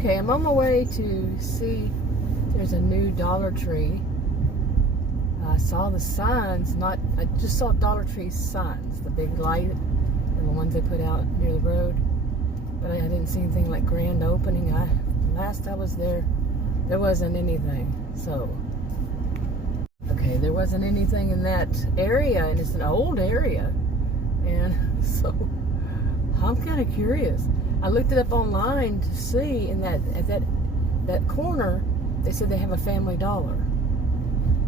Okay, I'm on my way to see there's a new Dollar Tree. I saw the signs, I just saw Dollar Tree signs, the big light and the ones they put out near the road. But I didn't see anything like grand opening. Last I was there wasn't anything. So, okay, there wasn't anything in that area, and it's an old area. And so, I'm kind of curious. I looked it up online to see, and at that corner, they said they have a Family Dollar.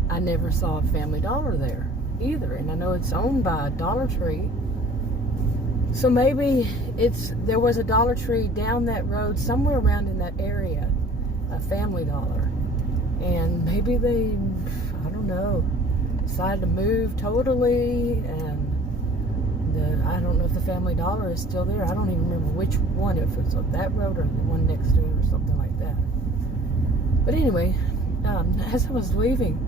I never saw a Family Dollar there either, and I know it's owned by Dollar Tree. So maybe there was a Dollar Tree down that road somewhere around in that area, a Family Dollar, and maybe they, I don't know, decided to move totally, and I don't know if the Family Dollar is still there. I don't even remember which one, if it's on that road or the one next to it or something like that. But anyway, as I was leaving,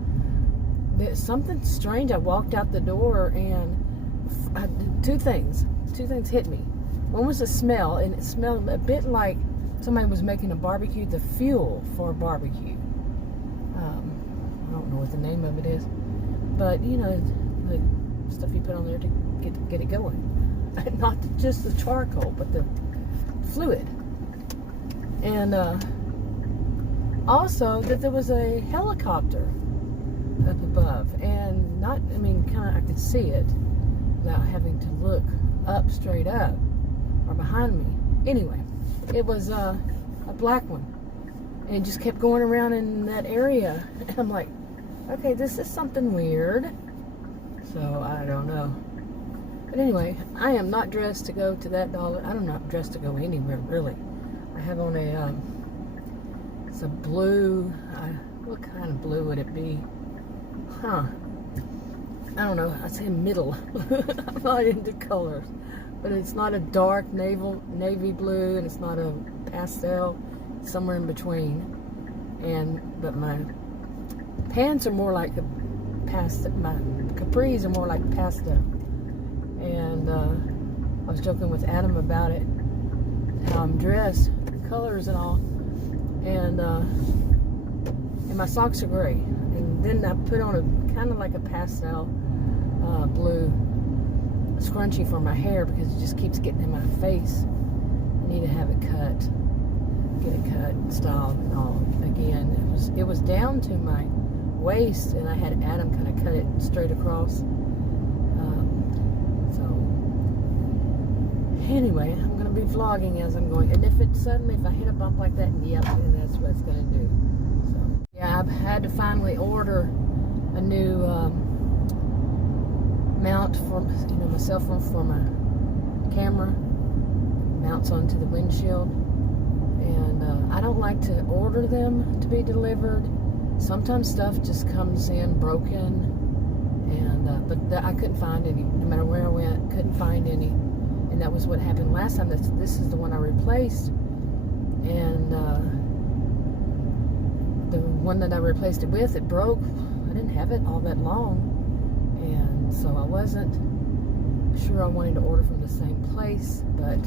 there's something strange. I walked out the door, and two things hit me. One was the smell, and it smelled a bit like somebody was making a barbecue, the fuel for a barbecue. I don't know what the name of it is, but you know, the stuff you put on there to get it going. Not just the charcoal, but the fluid. And also that there was a helicopter up above, and I could see it without having to look up, straight up, or behind me. Anyway, it was a black one, and it just kept going around in that area. And I'm like, okay, this is something weird. So I don't know. But anyway, I am not dressed to go to that dollar. I'm not dressed to go anywhere, really. I have on it's a blue, what kind of blue would it be? I don't know, I'd say middle. I'm not into colors. But it's not a dark navy blue, and it's not a pastel. It's somewhere in between. But my pants are more like a pastel. My capris are more like pastel. And I was joking with Adam about it, how I'm dressed, colors and all, and my socks are gray. And then I put on a kind of like a pastel blue scrunchie for my hair because it just keeps getting in my face. I need to have it cut, get it cut and styled and all again. It was down to my waist, and I had Adam kind of cut it straight across. Anyway, I'm going to be vlogging as I'm going. And if I hit a bump like that, yep, then that's what it's going to do. So, yeah, I've had to finally order a new mount for, my cell phone for my camera. Mounts onto the windshield. And I don't like to order them to be delivered. Sometimes stuff just comes in broken. And but I couldn't find any. No matter where I went, couldn't find any. And that was what happened last time. This is the one I replaced. And the one that I replaced it with, it broke. I didn't have it all that long. And so I wasn't sure I wanted to order from the same place. But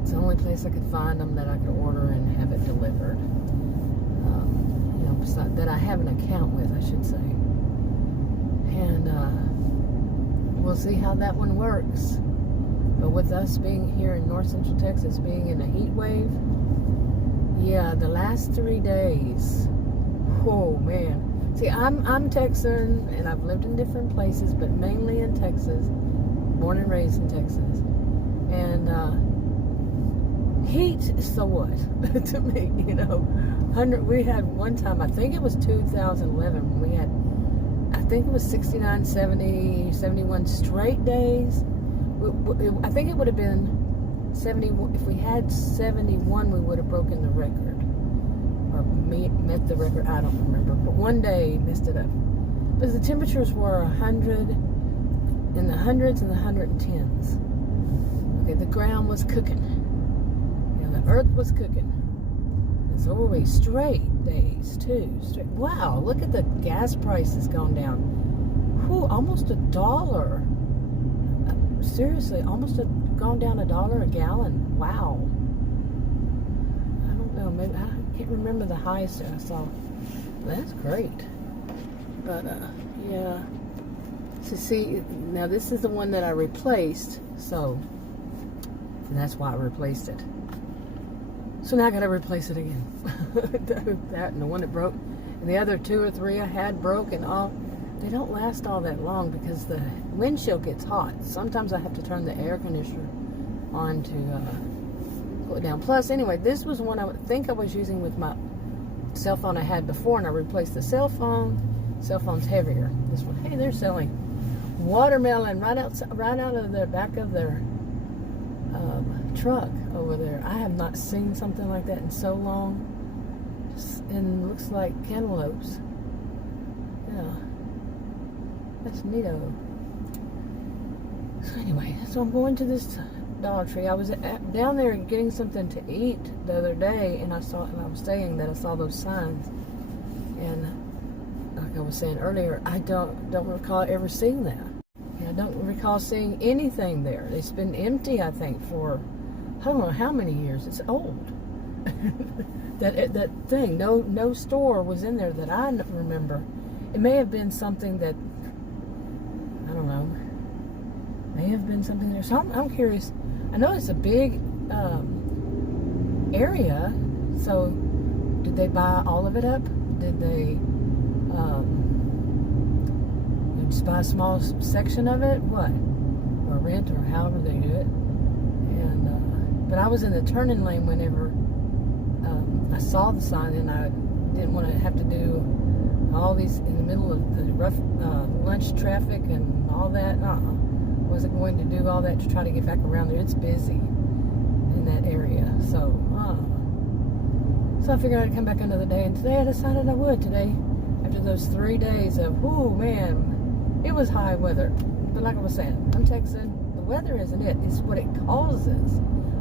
it's the only place I could find them that I could order and have it delivered. Besides that I have an account with, I should say. And we'll see how that one works. But with us being here in North Central Texas, being in a heat wave, yeah, the last 3 days, oh man. See, I'm Texan, and I've lived in different places, but mainly in Texas, born and raised in Texas. And heat, so what? To me, we had one time, I think it was 2011, when we had, I think it was 69, 70, 71 straight days. I think it would have been 71. If we had 71, we would have broken the record. Or met the record, I don't remember. But one day, messed it up. But the temperatures were 100, in the hundreds and the 110s. Okay, the ground was cooking. The earth was cooking. And so were we. Straight days, too. Wow, look at the gas prices gone down. Whew, almost $1. Seriously, almost gone down $1 a gallon. Wow. I don't know, maybe can't remember the highest I saw. That's great. But yeah. So see, now this is the one that I replaced, so that's why I replaced it. So now I gotta replace it again. That and the one that broke, and the other 2 or 3 I had broke, and all. They don't last all that long because the windshield gets hot. Sometimes I have to turn the air conditioner on to cool it down. Plus, anyway, this was one I would think I was using with my cell phone I had before, and I replaced the cell phone. Cell phone's heavier. This one, hey, they're selling watermelon right out of the back of their truck over there. I have not seen something like that in so long. And looks like cantaloupes. Yeah. That's neato. So anyway, so I'm going to this Dollar Tree. I was down there getting something to eat the other day, and I was saying that I saw those signs, and like I was saying earlier, I don't recall ever seeing that. And I don't recall seeing anything there. It's been empty, I think, for I don't know how many years. It's old. that thing, no store was in there that I remember. It may have been something that, I don't know, may have been something there. So I'm curious. I know it's a big area. So did they buy all of it up? Did they just buy a small section of it? What? Or rent, or however they do it. And but I was in the turning lane whenever I saw the sign, and I didn't want to have to do all these in the middle of the rough lunch traffic and all that. Wasn't going to do all that to try to get back around there. It's busy in that area. So I figured I'd come back another day, and today I decided I would. Today, after those 3 days of, oh man, it was high weather. But like I was saying, I'm Texan. The weather isn't it. It's what it causes.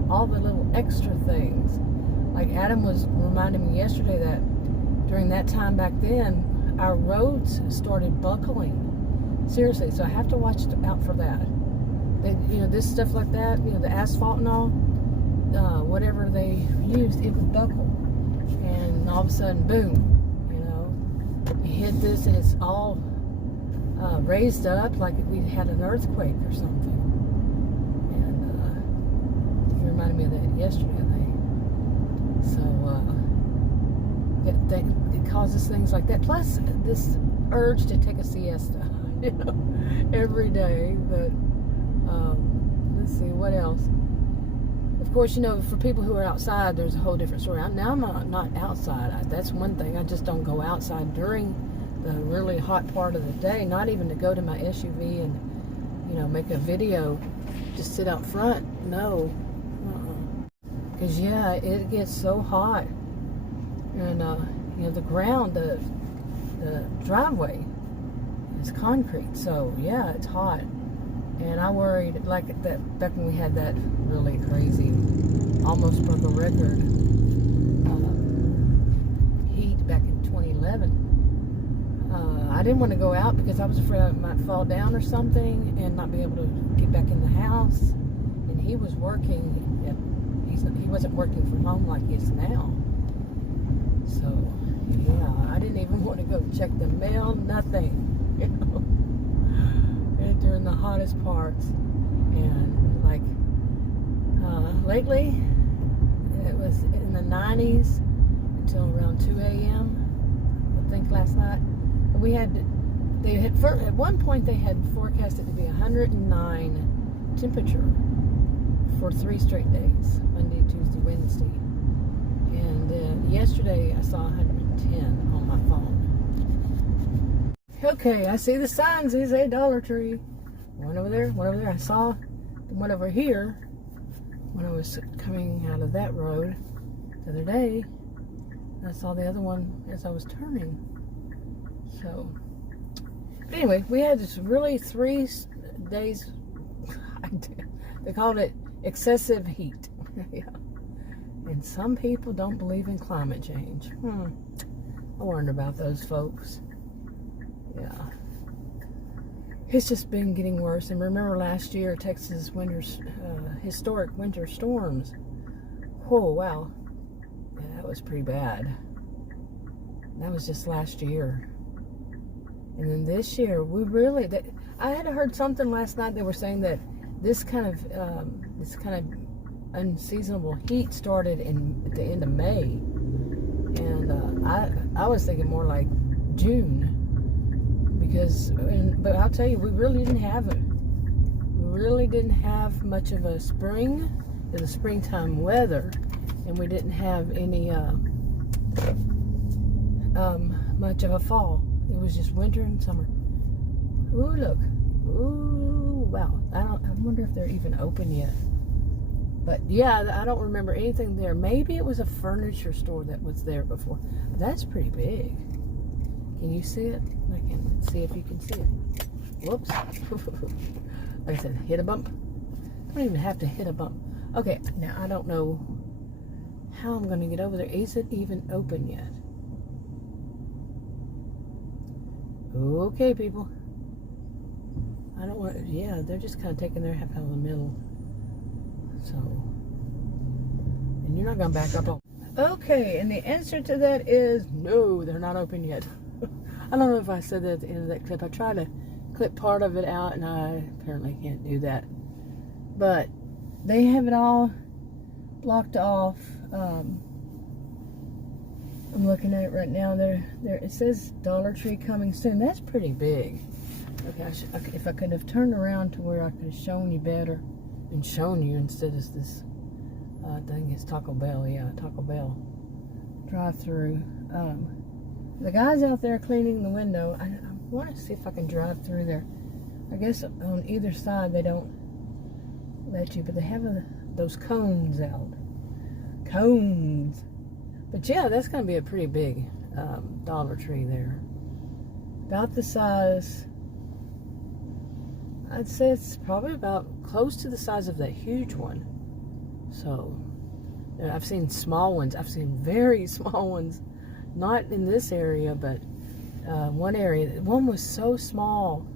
All the little extra things. Like Adam was reminding me yesterday that during that time back then, our roads started buckling. Seriously, so I have to watch out for that. This stuff like that, the asphalt and all, whatever they used, it would buckle. And all of a sudden, boom, you hit this and it's all raised up like we had an earthquake or something. And you reminded me of that yesterday, I think. So, it causes things like that. Plus, this urge to take a siesta, every day. But let's see, what else? Of course, for people who are outside, there's a whole different story. Now I'm not outside. That's one thing. I just don't go outside during the really hot part of the day. Not even to go to my SUV and make a video. Just sit out front. No. Because it gets so hot, and the ground, the driveway is concrete, so yeah, it's hot. And I worried, like that back when we had that really crazy, almost broke a record heat back in 2011. I didn't want to go out because I was afraid I might fall down or something and not be able to get back in the house. And he was working. He wasn't working from home like he is now. So, yeah, I didn't even want to go check the mail, nothing, and during the hottest parts. And, like, lately, it was in the 90s until around 2 a.m., I think last night. At one point, they had forecasted to be 109 temperature for 3 straight days, Monday, Tuesday, Wednesday. And then yesterday I saw 110 on my phone. Okay, I see the signs. There's a Dollar Tree. One over there, one over there. I saw the one over here when I was coming out of that road the other day. I saw the other one as I was turning. So, but anyway, we had this really 3 days. They called it excessive heat. Yeah. And some people don't believe in climate change. I wonder about those folks. Yeah. It's just been getting worse. And remember last year, Texas historic winter storms. Oh, wow. Yeah, was pretty bad. That was just last year. And then this year, I had heard something last night. They were saying that this kind of unseasonable heat started at the end of May, and I was thinking more like June, but I'll tell you, we really didn't have it. We really didn't have much of a spring, the springtime weather, and we didn't have any much of a fall. It was just winter and summer. Ooh, look. Ooh, wow. I wonder if they're even open yet. But yeah, I don't remember anything there. Maybe it was a furniture store that was there before. But that's pretty big. Can you see it? I can see if you can see it. Whoops. Like I said, hit a bump. I don't even have to hit a bump. Okay, now I don't know how I'm going to get over there. Is it even open yet? Okay, people. I don't want. Yeah, they're just kind of taking their half out of the middle. So, and you're not gonna back up on. Okay, and the answer to that is no. They're not open yet. I don't know if I said that at the end of that clip. I tried to clip part of it out, and I apparently can't do that. But they have it all blocked off. I'm looking at it right now. There. It says Dollar Tree coming soon. That's pretty big. Okay, if I could have turned around to where I could have shown you better, and shown you instead of this. I think it's Taco Bell. Yeah, Taco Bell drive-through. The guys out there cleaning the window. I want to see if I can drive through there. I guess on either side they don't let you, but they have those cones out. Cones. But yeah, that's going to be a pretty big Dollar Tree there. About the size, I'd say it's probably about close to the size of that huge one. So, I've seen small ones. I've seen very small ones. Not in this area, but one area. One was so small.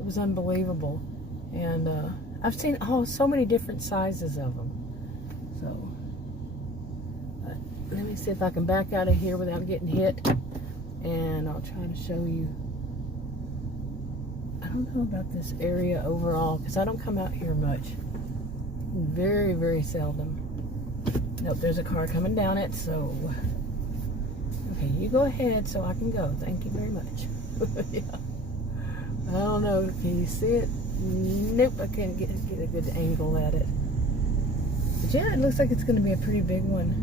It was unbelievable. And I've seen so many different sizes of them. So, let me see if I can back out of here without getting hit. And I'll try to show you. I don't know about this area overall, because I don't come out here much. Very, very seldom. Nope, there's a car coming down it, so... Okay, you go ahead so I can go. Thank you very much. Yeah. I don't know. Can you see it? Nope, I can't get a good angle at it. But yeah, it looks like it's going to be a pretty big one.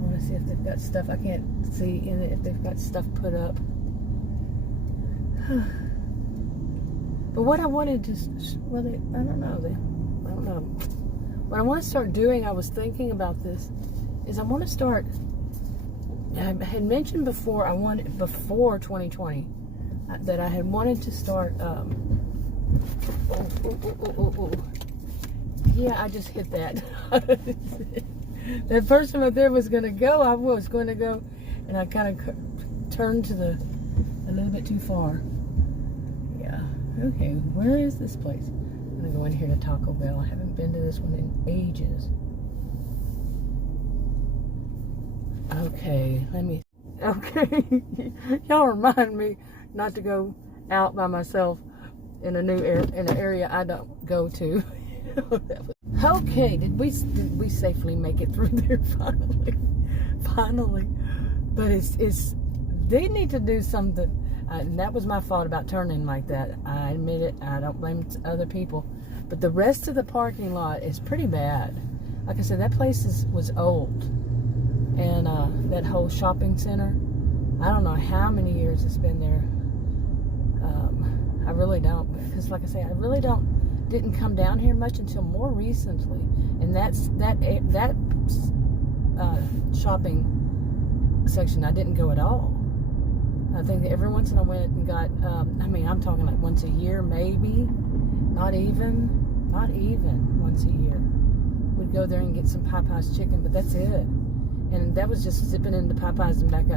I want to see if they've got stuff. I can't see in it if they've got stuff put up. But what I wanted to, well, I don't know. What I want to start doing, I was thinking about this, is I want to start, I had mentioned before, before 2020, that I had wanted to start, yeah, I just hit that. That person right there was going to go, I was going to go, and I kind of turned to a little bit too far. Yeah. Okay, where is this place? I'm gonna go in here to Taco Bell. I haven't been to this one in ages. Okay, okay. Y'all remind me not to go out by myself in an area I don't go to. Okay, did we safely make it through there finally? But they need to do something. And that was my fault about turning like that. I admit it. I don't blame other people. But the rest of the parking lot is pretty bad. Like I said, that place was old. And that whole shopping center, I don't know how many years it's been there. I really don't. Because like I say, I really didn't come down here much until more recently. And that shopping section, I didn't go at all. I think that every once in a while I went and got, I'm talking like once a year, maybe. Not even once a year. We'd go there and get some Popeye's chicken, but that's it. And that was just zipping into Popeye's and back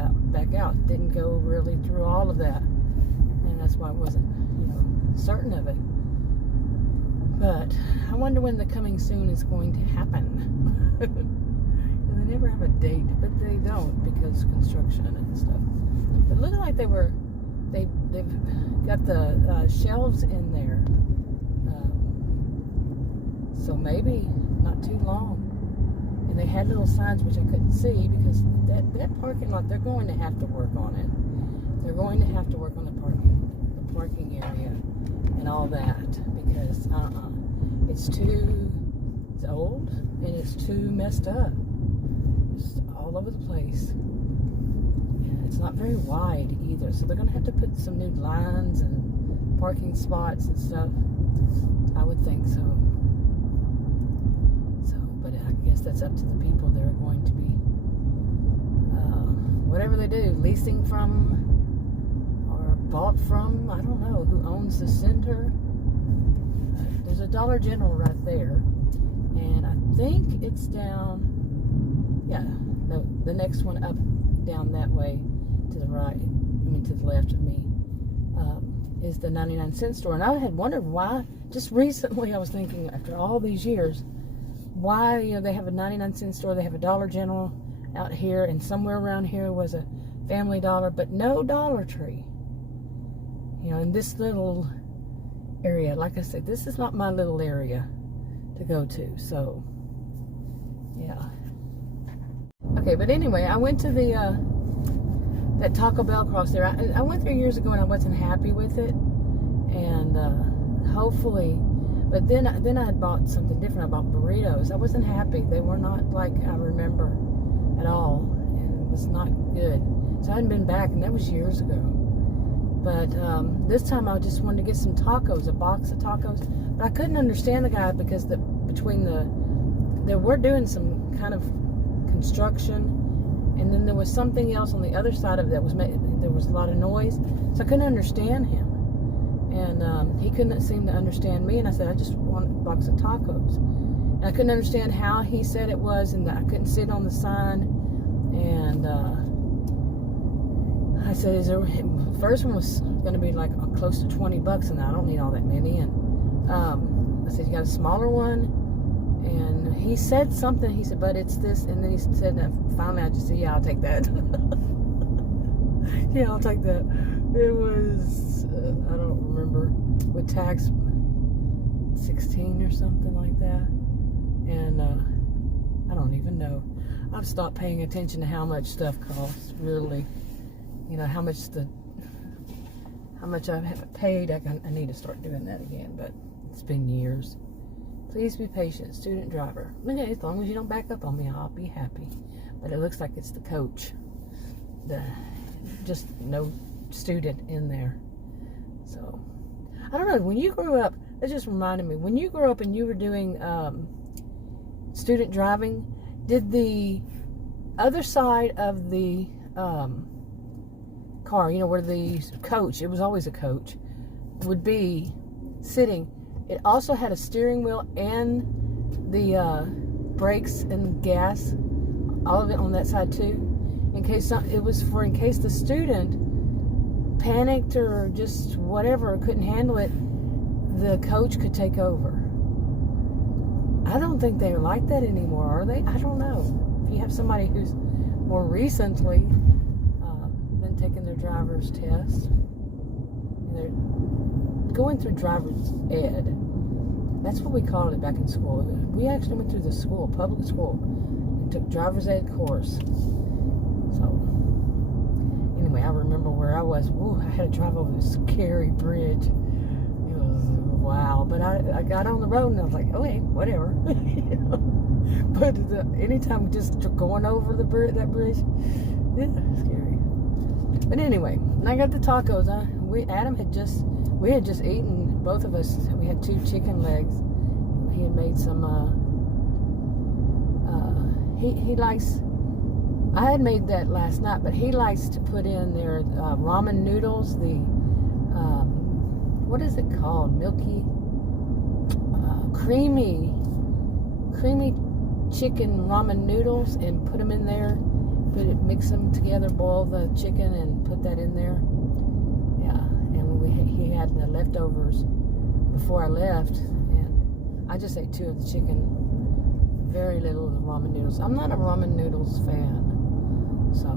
out. Didn't go really through all of that. And that's why I wasn't, certain of it. But I wonder when the coming soon is going to happen. In the never have a date, but they don't because construction and stuff. It looked like they've got the shelves in there, so maybe not too long. And they had little signs which I couldn't see because that parking lot, they're going to have to work on it. They're going to have to work on the parking area and all that because it's old and it's too messed up. It's all over the place. Yeah, it's not very wide either, so they're going to have to put some new lines and parking spots and stuff. I would think so. But I guess that's up to the people they're going to be, whatever they do, leasing from or bought from. I don't know who owns the center. There's a Dollar General right there, and I think it's down. Yeah, no, the next one up, down that way to the right. To the left of me is the 99-cent store, and I had wondered why. Just recently, I was thinking after all these years, why they have a 99-cent store, they have a Dollar General out here, and somewhere around here was a Family Dollar, but no Dollar Tree. In this little area, like I said, this is not my little area to go to, so yeah. Okay, but anyway, I went to the that Taco Bell across there. I went there years ago and I wasn't happy with it, and hopefully, but then I had bought something different. I bought burritos. I wasn't happy. They were not like I remember at all, and it was not good. So I hadn't been back, and that was years ago. But this time I just wanted to get some tacos, a box of tacos. But I couldn't understand the guy because they were doing some kind of construction, and then there was something else on the other side of that there was a lot of noise, so I couldn't understand him, and he couldn't seem to understand me. And I said, I just want a box of tacos, and I couldn't understand how he said it was, and I couldn't see it on the sign. And I said, the first one was going to be like close to $20, and I don't need all that many. And I said, you got a smaller one? And he said something. He said, but it's this. And then he said, finally, I just said, yeah, I'll take that. Yeah, I'll take that. It was, I don't remember, with tax, 16 or something like that. And I don't even know. I've stopped paying attention to how much stuff costs, really. How much I've paid. I need to start doing that again, but it's been years. Please be patient, student driver. Okay, as long as you don't back up on me, I'll be happy. But it looks like it's the coach. Just no student in there. So, I don't know. When you grew up, that just reminded me. When you grew up and you were doing student driving, did the other side of the car, where the coach, it was always a coach, would be sitting, it also had a steering wheel and the brakes and gas, all of it on that side too, in case in case the student panicked or just whatever, couldn't handle it, the coach could take over. I don't think they're like that anymore, are they? I don't know. If you have somebody who's more recently been taking their driver's test, they're going through driver's ed. That's what we called it back in school. We actually went through the school, public school, and took driver's ed course. So, anyway, I remember where I was. Ooh, I had to drive over this scary bridge. It was wow. But I got on the road and I was like, okay, whatever. But anytime just going over that bridge, yeah, scary. But anyway, when I got the tacos, we had just eaten, both of us. We had 2 chicken legs. He had made some, he likes, I had made that last night, but he likes to put in their ramen noodles, what is it called? Milky, creamy chicken ramen noodles, and put them in there, mix them together, boil the chicken and put that in there. Yeah, and he had the leftovers before I left, and I just ate 2 of the chicken very little of the ramen noodles. I'm not a ramen noodles fan. So,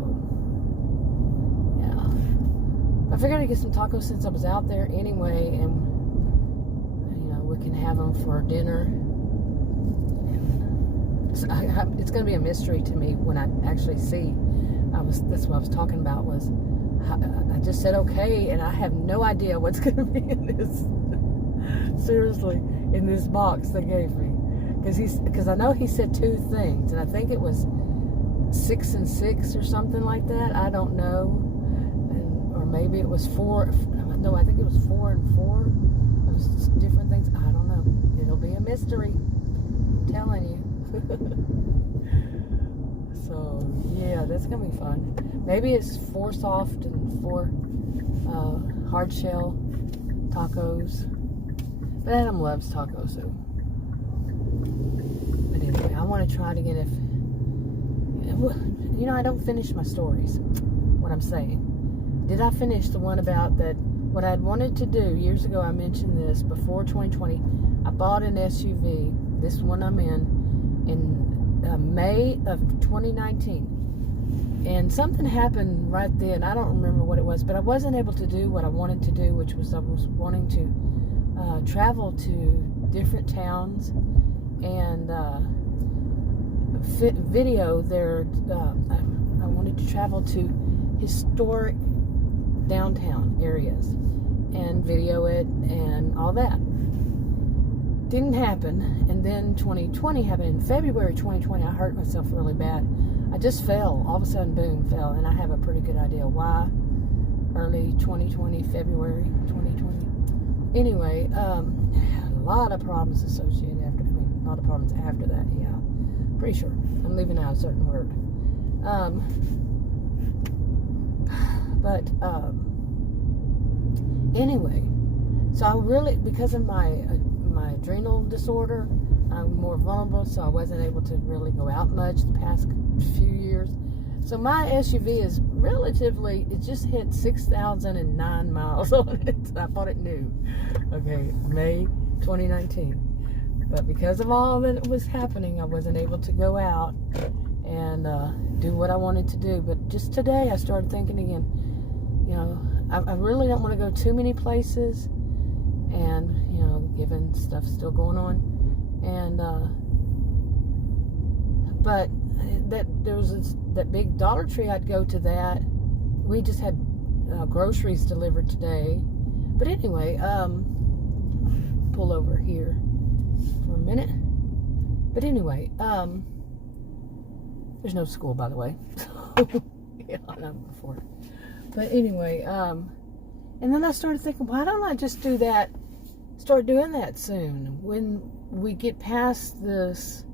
yeah. I figured I'd get some tacos since I was out there anyway, and, you know, we can have them for dinner. And so it's going to be a mystery to me when I actually see. That's what I was talking about, was I just said okay, and I have no idea what's going to be in this. Seriously, in this box they gave me. Because I know he said 2 things, and I think it was 6 and 6 or something like that. I don't know. Or maybe it was 4. No, I think it was 4 and 4. It was different things. I don't know. It'll be a mystery. I'm telling you. So, yeah, that's going to be fun. Maybe it's 4 soft and 4 hard shell tacos. But Adam loves tacos, so. But anyway, I want to try to get if... You know, I don't finish my stories. What I'm saying. Did I finish the one about that? What I'd wanted to do years ago, I mentioned this, before 2020, I bought an SUV, this one I'm in May of 2019. And something happened right then. I don't remember what it was, but I wasn't able to do what I wanted to do, which was I was wanting to travel to different towns and video their. I wanted to travel to historic downtown areas and video it and all that. Didn't happen. And then 2020 happened. In February 2020, I hurt myself really bad. I just fell. All of a sudden, boom, fell. And I have a pretty good idea why. Early 2020, February 2020. Anyway, a lot of problems associated after. A lot of problems after that. Yeah, pretty sure. I'm leaving out a certain word. Anyway, so I really, because of my adrenal disorder, I'm more vulnerable, so I wasn't able to really go out much the past few years. So my SUV is relatively, it just hit 6,009 miles on it. I bought it new. Okay, May 2019. But because of all that was happening, I wasn't able to go out and do what I wanted to do. But just today, I started thinking again, you know, I really don't want to go too many places. And, you know, given stuff still going on. And, but there was that big Dollar Tree. I'd go to that. We just had groceries delivered today. But anyway, pull over here for a minute. But anyway, there's no school, by the way. Yeah, I know before. But anyway, and then I started thinking, why don't I just do that? Start doing that soon when we get past this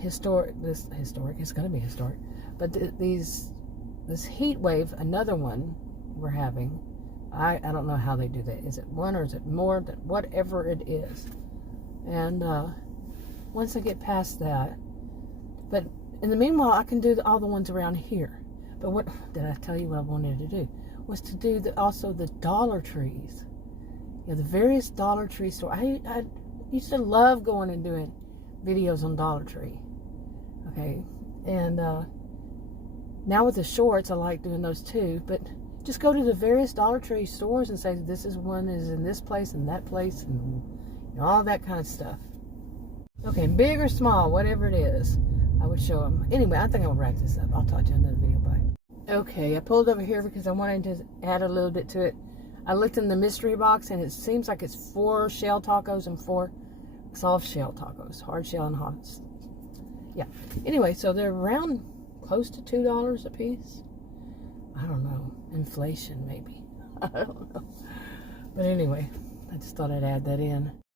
historic. It's going to be historic, but this heat wave, another one we're having. I don't know how they do that. Is it one or is it more? Whatever it is, and once I get past that, but in the meanwhile, I can do all the ones around here. But what did I tell you? What I wanted to do was to do also the Dollar Trees. You know, the various Dollar Tree stores. I used to love going and doing videos on Dollar Tree. Okay, and now with the shorts, I like doing those too. But just go to the various Dollar Tree stores and say this is one is in this place and that place and you know, all that kind of stuff. Okay, big or small, whatever it is, I would show them. Anyway, I think I'll wrap this up. I'll talk to you in another video. Bye. Okay, I pulled over here because I wanted to add a little bit to it. I looked in the mystery box, and it seems like it's 4 shell tacos and 4 soft shell tacos. Hard shell and hot. Yeah. Anyway, so they're around close to $2 a piece. I don't know. Inflation, maybe. I don't know. But anyway, I just thought I'd add that in.